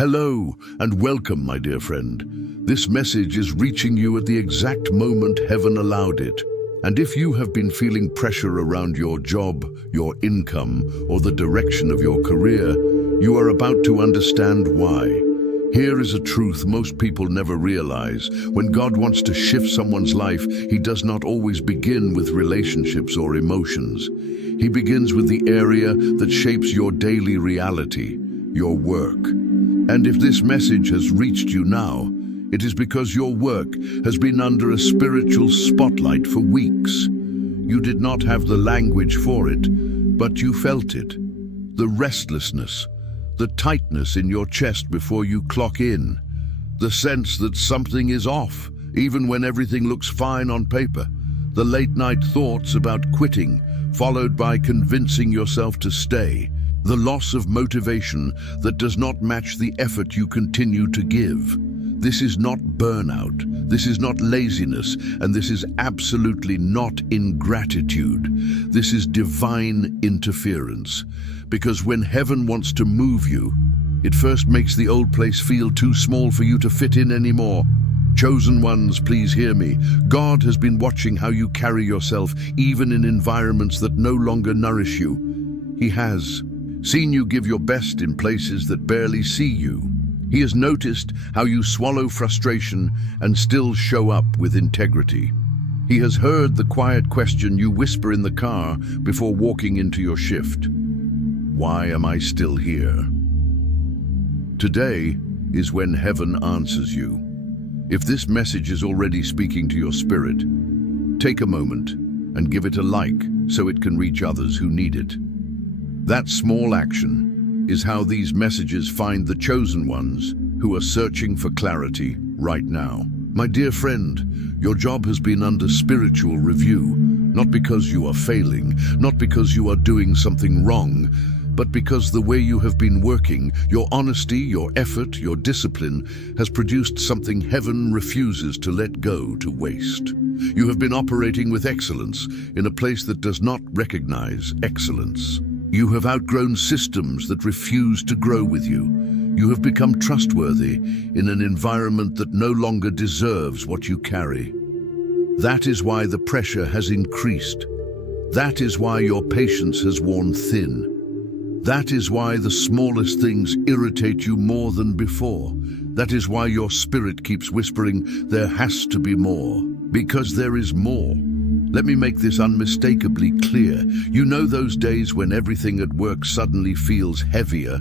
Hello and welcome, my dear friend. This message is reaching you at the exact moment heaven allowed it. And if you have been feeling pressure around your job, your income, or the direction of your career, you are about to understand why. Here is a truth most people never realize. When God wants to shift someone's life, He does not always begin with relationships or emotions. He begins with the area that shapes your daily reality, your work. And if this message has reached you now, it is because your work has been under a spiritual spotlight for weeks. You did not have the language for it, but you felt it. The restlessness, the tightness in your chest before you clock in, the sense that something is off, even when everything looks fine on paper, the late-night thoughts about quitting, followed by convincing yourself to stay, the loss of motivation that does not match the effort you continue to give. This is not burnout, this is not laziness, and this is absolutely not ingratitude. This is divine interference. Because when heaven wants to move you, it first makes the old place feel too small for you to fit in anymore. Chosen ones, please hear me. God has been watching how you carry yourself, even in environments that no longer nourish you. He has seen you give your best in places that barely see you. He has noticed how you swallow frustration and still show up with integrity. He has heard the quiet question you whisper in the car before walking into your shift. Why am I still here? Today is when heaven answers you. If this message is already speaking to your spirit, take a moment and give it a like so it can reach others who need it. That small action is how these messages find the chosen ones who are searching for clarity right now. My dear friend, your job has been under spiritual review, not because you are failing, not because you are doing something wrong, but because the way you have been working, your honesty, your effort, your discipline has produced something heaven refuses to let go to waste. You have been operating with excellence in a place that does not recognize excellence. You have outgrown systems that refuse to grow with you. You have become trustworthy in an environment that no longer deserves what you carry. That is why the pressure has increased. That is why your patience has worn thin. That is why the smallest things irritate you more than before. That is why your spirit keeps whispering, there has to be more. Because there is more. Let me make this unmistakably clear. You know those days when everything at work suddenly feels heavier?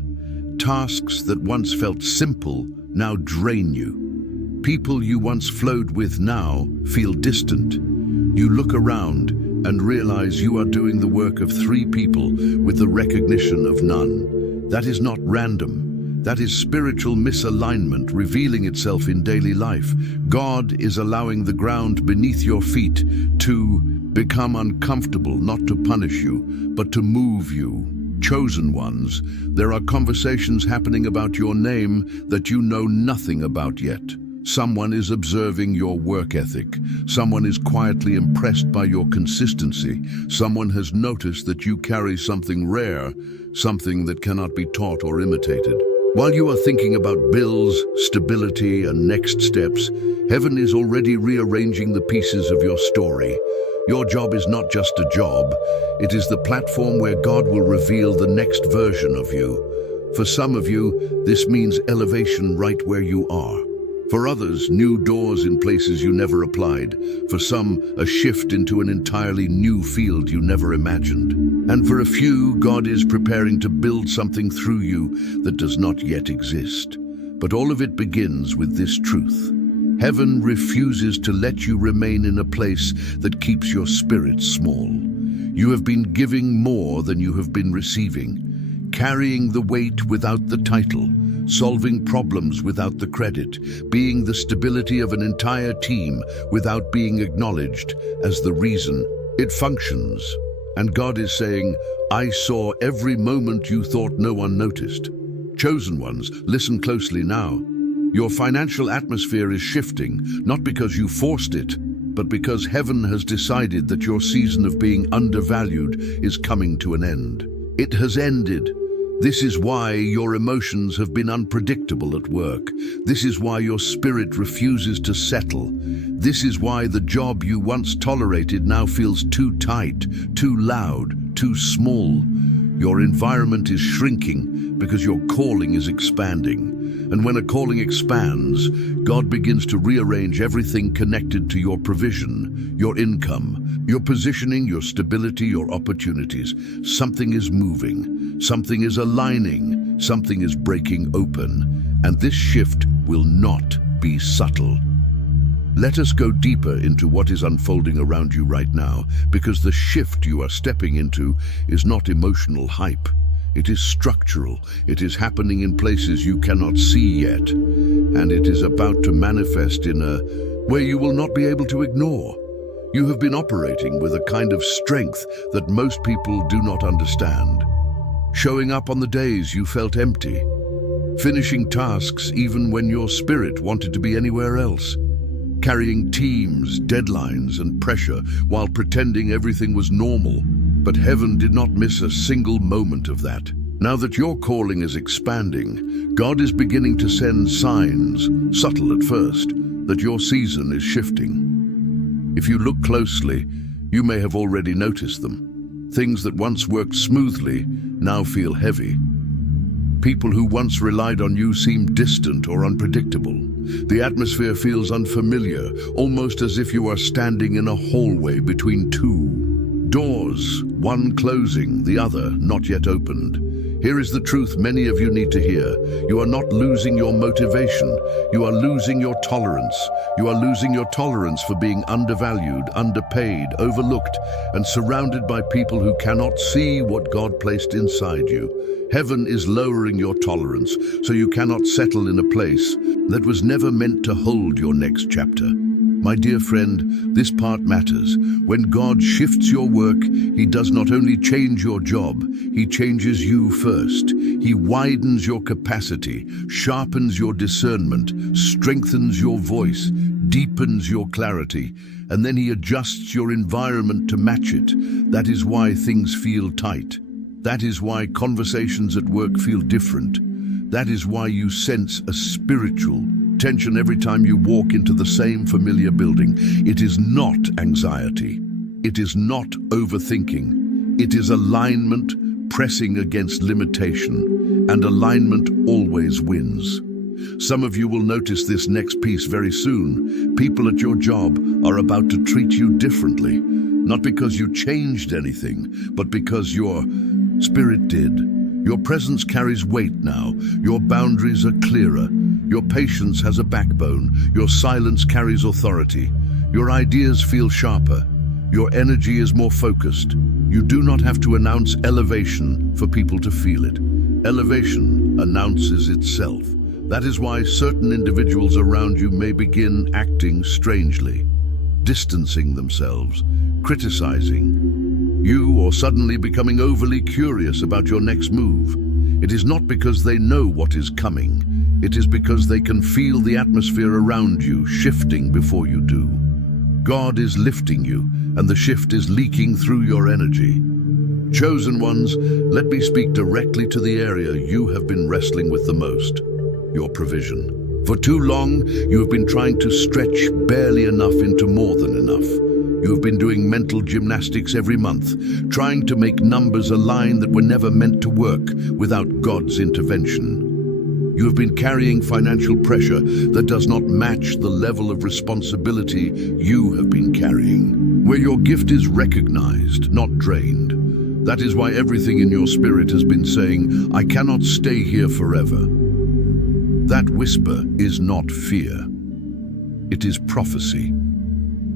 Tasks that once felt simple now drain you. People you once flowed with now feel distant. You look around and realize you are doing the work of 3 people with the recognition of none. That is not random. That is spiritual misalignment revealing itself in daily life. God is allowing the ground beneath your feet to become uncomfortable, not to punish you, but to move you. Chosen ones, there are conversations happening about your name that you know nothing about yet. Someone is observing your work ethic. Someone is quietly impressed by your consistency. Someone has noticed that you carry something rare, something that cannot be taught or imitated. While you are thinking about bills, stability, and next steps, heaven is already rearranging the pieces of your story. Your job is not just a job, it is the platform where God will reveal the next version of you. For some of you, this means elevation right where you are. For others, new doors in places you never applied. For some, a shift into an entirely new field you never imagined. And for a few, God is preparing to build something through you that does not yet exist. But all of it begins with this truth. Heaven refuses to let you remain in a place that keeps your spirit small. You have been giving more than you have been receiving, carrying the weight without the title, solving problems without the credit, being the stability of an entire team without being acknowledged as the reason it functions. And God is saying, I saw every moment you thought no one noticed. Chosen ones, listen closely now. Your financial atmosphere is shifting, not because you forced it, but because heaven has decided that your season of being undervalued is coming to an end. It has ended. This is why your emotions have been unpredictable at work. This is why your spirit refuses to settle. This is why the job you once tolerated now feels too tight, too loud, too small. Your environment is shrinking because your calling is expanding. And when a calling expands, God begins to rearrange everything connected to your provision, your income, your positioning, your stability, your opportunities. Something is moving, something is aligning, something is breaking open, and this shift will not be subtle. Let us go deeper into what is unfolding around you right now, because the shift you are stepping into is not emotional hype. It is structural. It is happening in places you cannot see yet, and it is about to manifest in a way you will not be able to ignore. You have been operating with a kind of strength that most people do not understand. Showing up on the days you felt empty, finishing tasks even when your spirit wanted to be anywhere else, carrying teams, deadlines, and pressure while pretending everything was normal. But heaven did not miss a single moment of that. Now that your calling is expanding, God is beginning to send signs, subtle at first, that your season is shifting. If you look closely, you may have already noticed them. Things that once worked smoothly now feel heavy. People who once relied on you seem distant or unpredictable. The atmosphere feels unfamiliar, almost as if you are standing in a hallway between two doors, one closing, the other not yet opened. Here is the truth many of you need to hear. You are not losing your motivation. You are losing your tolerance. You are losing your tolerance for being undervalued, underpaid, overlooked, and surrounded by people who cannot see what God placed inside you. Heaven is lowering your tolerance, so you cannot settle in a place that was never meant to hold your next chapter. My dear friend, this part matters. When God shifts your work, He does not only change your job, He changes you first. He widens your capacity, sharpens your discernment, strengthens your voice, deepens your clarity, and then He adjusts your environment to match it. That is why things feel tight. That is why conversations at work feel different. That is why you sense a spiritual tension every time you walk into the same familiar building. It is not anxiety. It is not overthinking. It is alignment pressing against limitation, and alignment always wins. Some of you will notice this next piece very soon. People at your job are about to treat you differently, not because you changed anything, but because your spirit did. Your presence carries weight now. Your boundaries are clearer. Your patience has a backbone. Your silence carries authority. Your ideas feel sharper. Your energy is more focused. You do not have to announce elevation for people to feel it. Elevation announces itself. That is why certain individuals around you may begin acting strangely, distancing themselves, criticizing you, or suddenly becoming overly curious about your next move. It is not because they know what is coming. It is because they can feel the atmosphere around you shifting before you do. God is lifting you, and the shift is leaking through your energy. Chosen ones, let me speak directly to the area you have been wrestling with the most, your provision. For too long, you have been trying to stretch barely enough into more than enough. You have been doing mental gymnastics every month, trying to make numbers align that were never meant to work without God's intervention. You have been carrying financial pressure that does not match the level of responsibility you have been carrying, where your gift is recognized, not drained. That is why everything in your spirit has been saying, "I cannot stay here forever." That whisper is not fear. It is prophecy.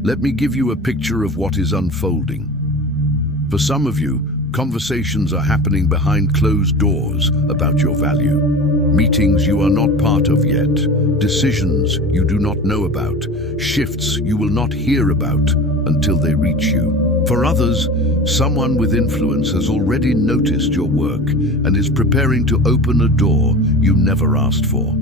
Let me give you a picture of what is unfolding. For some of you, conversations are happening behind closed doors about your value. Meetings you are not part of yet, decisions you do not know about, shifts you will not hear about until they reach you. For others, someone with influence has already noticed your work and is preparing to open a door you never asked for.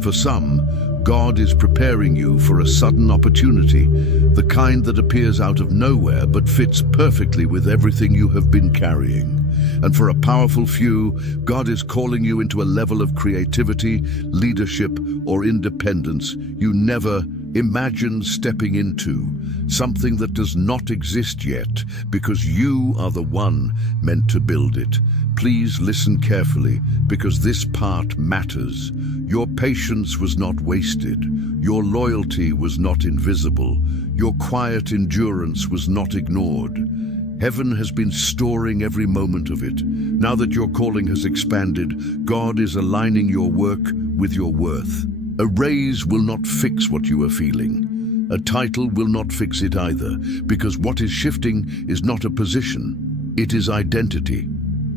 For some, God is preparing you for a sudden opportunity, the kind that appears out of nowhere but fits perfectly with everything you have been carrying. And for a powerful few, God is calling you into a level of creativity, leadership, or independence you never imagined stepping into, something that does not exist yet, because you are the one meant to build it. Please listen carefully, because this part matters. Your patience was not wasted. Your loyalty was not invisible. Your quiet endurance was not ignored. Heaven has been storing every moment of it. Now that your calling has expanded, God is aligning your work with your worth. A raise will not fix what you are feeling. A title will not fix it either, because what is shifting is not a position, it is identity.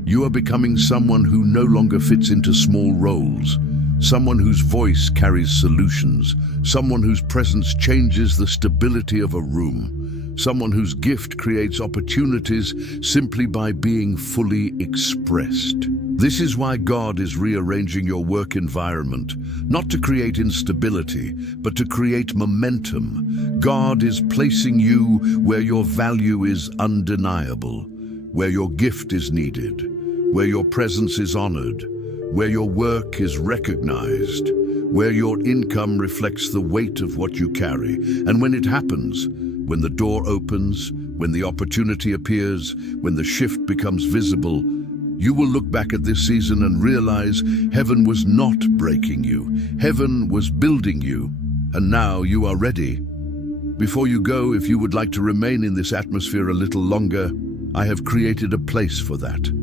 You are becoming someone who no longer fits into small roles, someone whose voice carries solutions, someone whose presence changes the stability of a room, someone whose gift creates opportunities simply by being fully expressed. This is why God is rearranging your work environment, not to create instability, but to create momentum. God is placing you where your value is undeniable, where your gift is needed, where your presence is honored, where your work is recognized, where your income reflects the weight of what you carry. And when it happens, when the door opens, when the opportunity appears, when the shift becomes visible, you will look back at this season and realize heaven was not breaking you. Heaven was building you, and now you are ready. Before you go, if you would like to remain in this atmosphere a little longer, I have created a place for that.